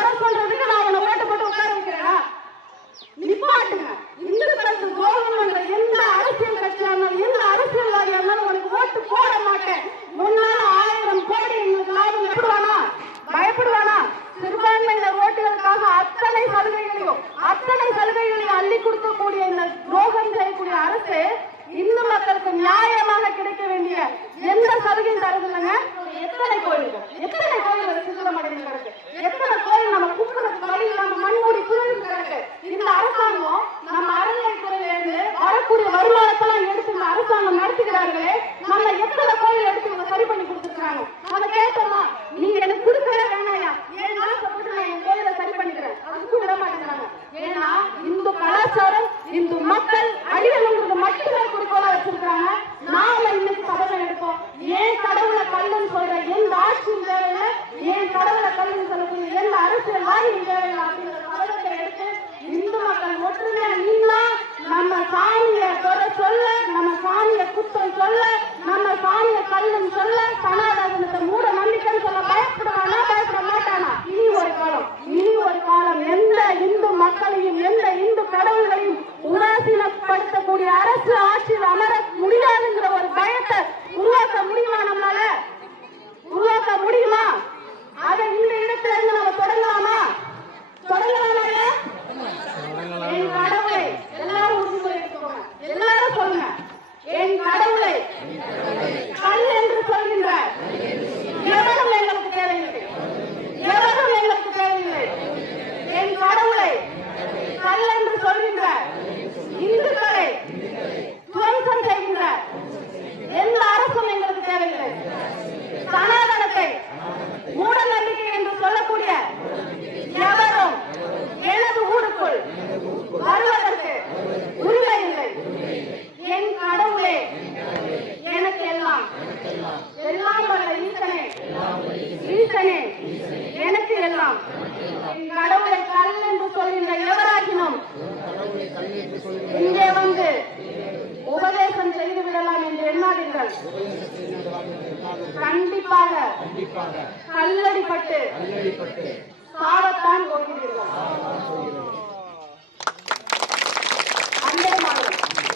குறை சொல்றதுக்கு நான் உன்னை ஓட்டு போட்டு உட்கார வைக்கிறேனா? நிப்பாட்டுங்க. இந்துக்களுக்கு துரோகம்ன்ற எந்த அரசியல் கட்சியா எந்த அரசியல்வாதியா இருந்தாலும் உனக்கு ஓட்டு போட மாட்டேன். முன்னால ஆயிரம் கோடி எங்களுக்கு லாபம் எப்படுவானா பயப்படுவானா? சிறுபான்மையினர் ஓட்டுகளுக்காக அத்தனை சலுகைகளையும் அத்தனை சலுகைகளையும் அள்ளி கொடுக்கக்கூடிய இந்த துரோகம் இந்து மக்கள் அடியணுங்கிறது மட்டுமே குறிக்கோளா வச்சிருக்காங்க நாம இன்னைக்கு சபதம் எடுப்போம். ஏன் கடவுளை கல்லுன்னு சொல்ற எந்த ஆட்சியும் தேவையில்ல. ஏன் கடவுளை கல்லுன்னு சொல்லக்கூடிய எந்த அரசியல் வாரியும் தேவையில்லை அப்படிங்கிற சபதத்தை எடுத்து இந்து மக்கள் ஒற்றுமையா நின்னா நம்ம சாமியை சொல்ல நம்ம சாமியை குத்தம் சொல்ல நம்ம சாமியை சொல்லக்கூடிய எவரும் எனது ஊருக்குள் வருவதற்கு உரிமை இல்லை. என் கடவுளே எனக்கு எல்லாம் எல்லாம் வல்ல ஈசனே ஈசனே எனக்கு எல்லாம் என் கடவுளை கல் என்று சொல்கின்ற எவராகினும் இங்கே வந்து உபதேசம் செய்து விடலாம் என்று எண்ணாதீர்கள். கண்டிப்பாக கல்லடிப்பட்டு. சாவத்தான் போகிறீர்கள்